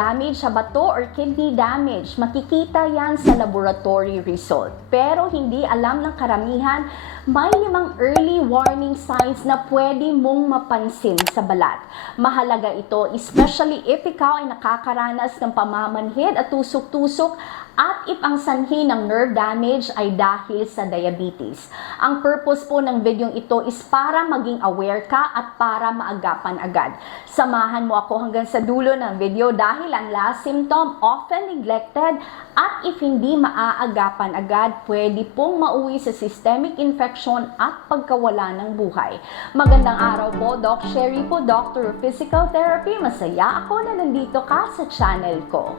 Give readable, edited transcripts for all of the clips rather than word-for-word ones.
damage sa bato or kidney damage, makikita yan sa laboratory result. Pero hindi alam ng karamihan, may 5 early warning signs na pwede mong mapansin sa balat. Mahalaga ito, especially if ikaw ay nakakaranas ng pamamanhid at tusok-tusok at if ang sanhi ng nerve damage ay dahil sa diabetes. Ang purpose po ng video ito is para maging aware ka at para maagapan agad. Samahan mo ako hanggang sa dulo ng video dahil ang last symptom often neglected at if hindi maaagapan agad, pwede pong mauwi sa systemic infection at pagkawala ng buhay. Magandang araw po, Doc Sherry po, Doctor of Physical Therapy. Masaya ako na nandito ka sa channel ko.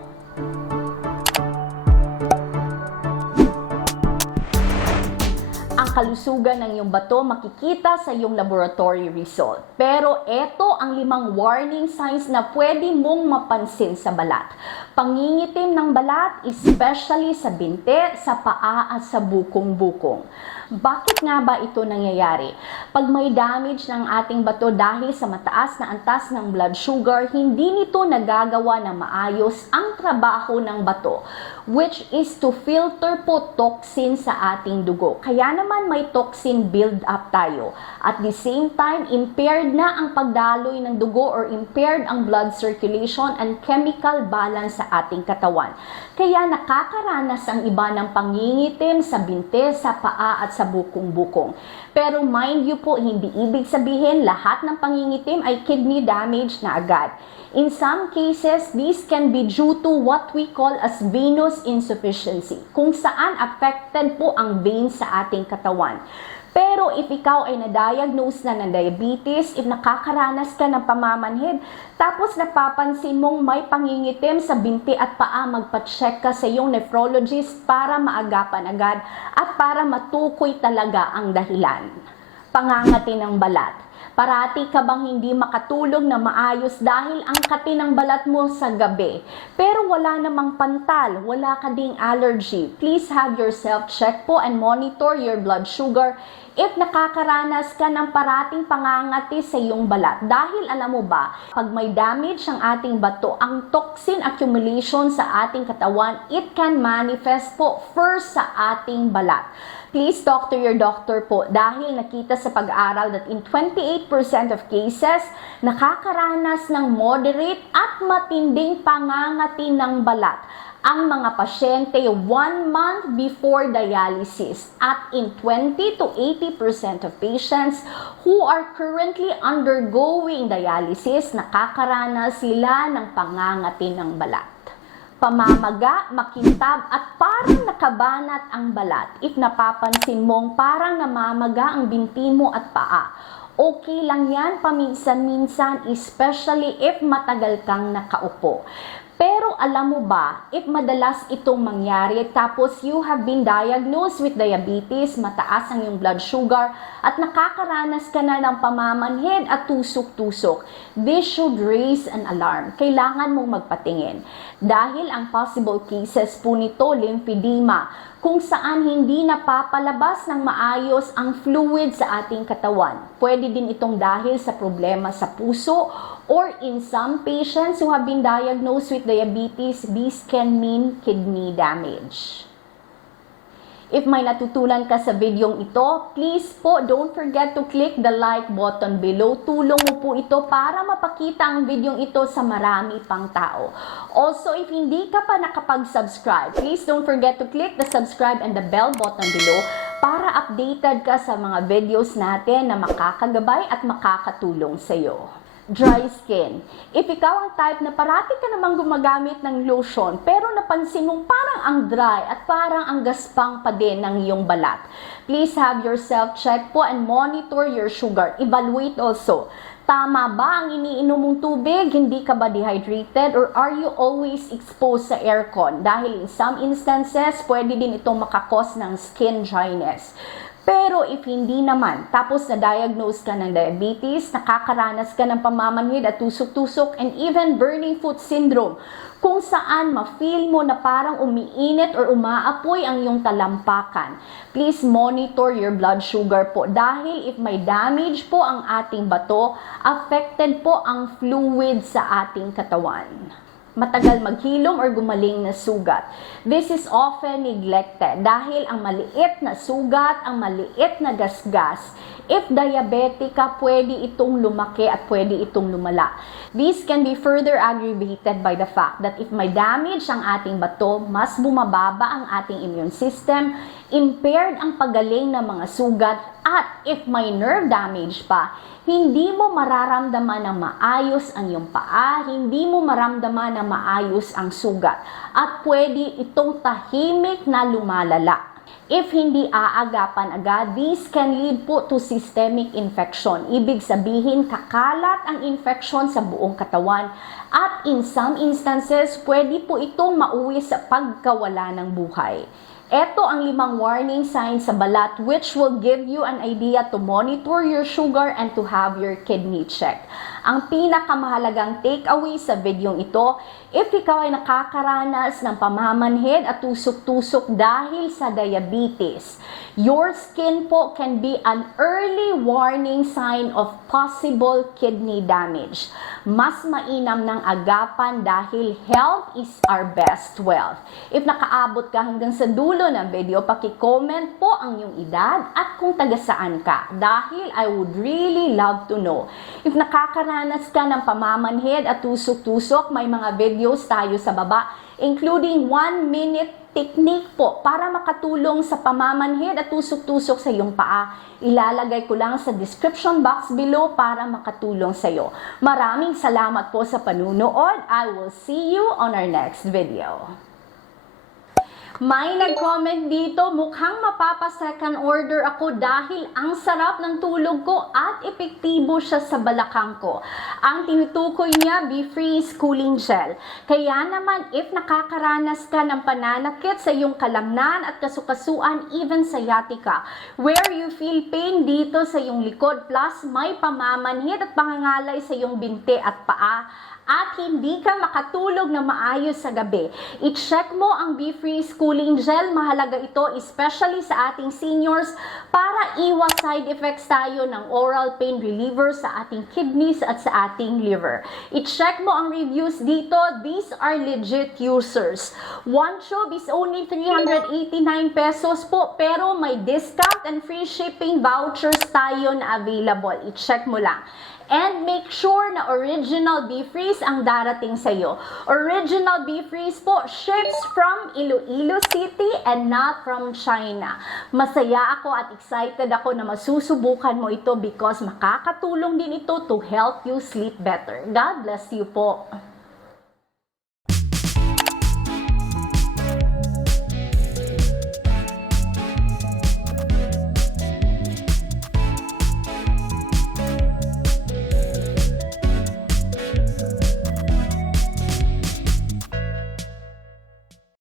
Ang kalusugan ng iyong bato makikita sa iyong laboratory result. Pero ito ang 5 warning signs na pwede mong mapansin sa balat. Pangingitim ng balat, especially sa binti, sa paa at sa bukong-bukong. Bakit nga ba ito nangyayari? Pag may damage ng ating bato dahil sa mataas na antas ng blood sugar, hindi nito nagagawa na maayos ang trabaho ng bato, which is to filter po toxin sa ating dugo. Kaya naman may toxin build up tayo. At the same time, impaired na ang pagdaloy ng dugo or impaired ang blood circulation and chemical balance sa ating katawan. Kaya nakakaranas ang iba ng pangingitim sa binti, sa paa at sa bukong-bukong. Pero mind you po, hindi ibig sabihin lahat ng pangingitim ay kidney damage na agad. In some cases, this can be due to what we call as venous insufficiency, kung saan affected po ang veins sa ating katawan. Pero if ikaw ay na-diagnose na ng diabetes, if nakakaranas ka ng pamamanhid, tapos napapansin mong may pangingitim sa binti at paa, magpa-check ka sa iyong nephrologist para maagapan agad at para matukoy talaga ang dahilan. Pangangati ng balat. Parati ka bang hindi makatulog na maayos dahil ang kati ng balat mo sa gabi? Pero wala namang pantal, wala ka ding allergy. Please have yourself check po and monitor your blood sugar if nakakaranas ka ng parating pangangati sa iyong balat. Dahil alam mo ba, pag may damage ang ating bato, ang toxin accumulation sa ating katawan, it can manifest po first sa ating balat. Please talk to your doctor po dahil nakita sa pag-aaral that in 28% of cases, nakakaranas ng moderate at matinding pangangati ng balat ang mga pasyente 1 month before dialysis at in 20 to 80% of patients who are currently undergoing dialysis, nakakaranas sila ng pangangati ng balat. Pamamaga, makintab at parang nakabanat ang balat. If napapansin mong parang namamaga ang binti mo at paa, okay lang yan paminsan-minsan, especially if matagal kang nakaupo. Pero alam mo ba, if madalas itong mangyari tapos you have been diagnosed with diabetes, mataas ang iyong blood sugar at nakakaranas ka na ng pamamanhid at tusok-tusok, this should raise an alarm. Kailangan mong magpatingin. Dahil ang possible cases po nito, lymphedema, kung saan hindi napapalabas ng maayos ang fluid sa ating katawan. Pwede din itong dahil sa problema sa puso or in some patients who have been diagnosed with diabetes, this can mean kidney damage. If may natutunan ka sa videong ito, please po don't forget to click the like button below. Tulong mo po ito para mapakita ang videong ito sa marami pang tao. Also, if hindi ka pa nakapag-subscribe, please don't forget to click the subscribe and the bell button below para updated ka sa mga videos natin na makakagabay at makakatulong sa iyo. Dry skin. If ikaw ang type na parati ka namang gumagamit ng lotion pero napansin mong parang ang dry at parang ang gaspang pa din ng iyong balat, please have yourself check po and monitor your sugar. Evaluate also. Tama ba ang iniinom mong tubig? Hindi ka ba dehydrated? Or are you always exposed sa aircon? Dahil in some instances, pwede din itong makakos ng skin dryness. Pero if hindi naman, tapos na-diagnose ka ng diabetes, nakakaranas ka ng pamamanhid at tusok-tusok and even burning foot syndrome, kung saan ma-feel mo na parang umiinit or umaapoy ang iyong talampakan, please monitor your blood sugar po dahil if may damage po ang ating bato, affected po ang fluid sa ating katawan. matagal maghilom or gumaling na sugat. This is often neglected dahil ang maliit na sugat, ang maliit na gasgas, if diabetic ka, pwede itong lumaki at pwede itong lumala. This can be further aggravated by the fact that if may damage ang ating bato, mas bumababa ang ating immune system, impaired ang paggaling ng mga sugat, at if may nerve damage pa, hindi mo mararamdaman ng maayos ang iyong paa, hindi mo maramdaman ng maayos ang sugat, at pwede itong tahimik na lumalala. If hindi aagapan agad, this can lead po to systemic infection. Ibig sabihin, kakalat ang infection sa buong katawan, at in some instances, pwede po itong mauwi sa pagkawala ng buhay. Ito ang 5 warning signs sa balat which will give you an idea to monitor your sugar and to have your kidney checked. Ang pinakamahalagang takeaway sa videong ito, if ikaw ay nakakaranas ng pamamanhid at tusok-tusok dahil sa diabetes, your skin po can be an early warning sign of possible kidney damage. Mas mainam ng agapan dahil health is our best wealth. If nakaabot ka hanggang sa dulo ng video, paki-comment po ang iyong edad at kung taga saan ka dahil I would really love to know. If nakakaranas ka ng pamamanhid at tusok-tusok, may mga videos tayo sa baba including 1-minute technique po para makatulong sa pamamanhid at tusok-tusok sa iyong paa. Ilalagay ko lang sa description box below para makatulong sa iyo. Maraming salamat po sa panunood. I will see you on our next video. May nag-comment dito, mukhang mapapa-second order ako dahil ang sarap ng tulog ko at epektibo siya sa balakang ko. Ang tinutukoy niya, BeFreeze Cooling Gel. Kaya naman, if nakakaranas ka ng pananakit sa iyong kalamnan at kasukasuan, even sciatica, where you feel pain dito sa iyong likod, plus may pamamanhid at pangangalay sa iyong binti at paa, at hindi ka makatulog na maayos sa gabi, i-check mo ang BeFreeze Cooling Gel. Mahalaga ito especially sa ating seniors para iwas side effects tayo ng oral pain reliever sa ating kidneys at sa ating liver. I-check mo ang reviews dito. These are legit users. One tube is only 389 pesos po, pero may discount and free shipping vouchers tayo na available. I-check mo lang. And make sure na original BeFreeze ang darating sa iyo. Original BeFreeze po ships from Iloilo City and not from China. Masaya ako at excited ako na masusubukan mo ito because makakatulong din ito to help you sleep better. God bless you po.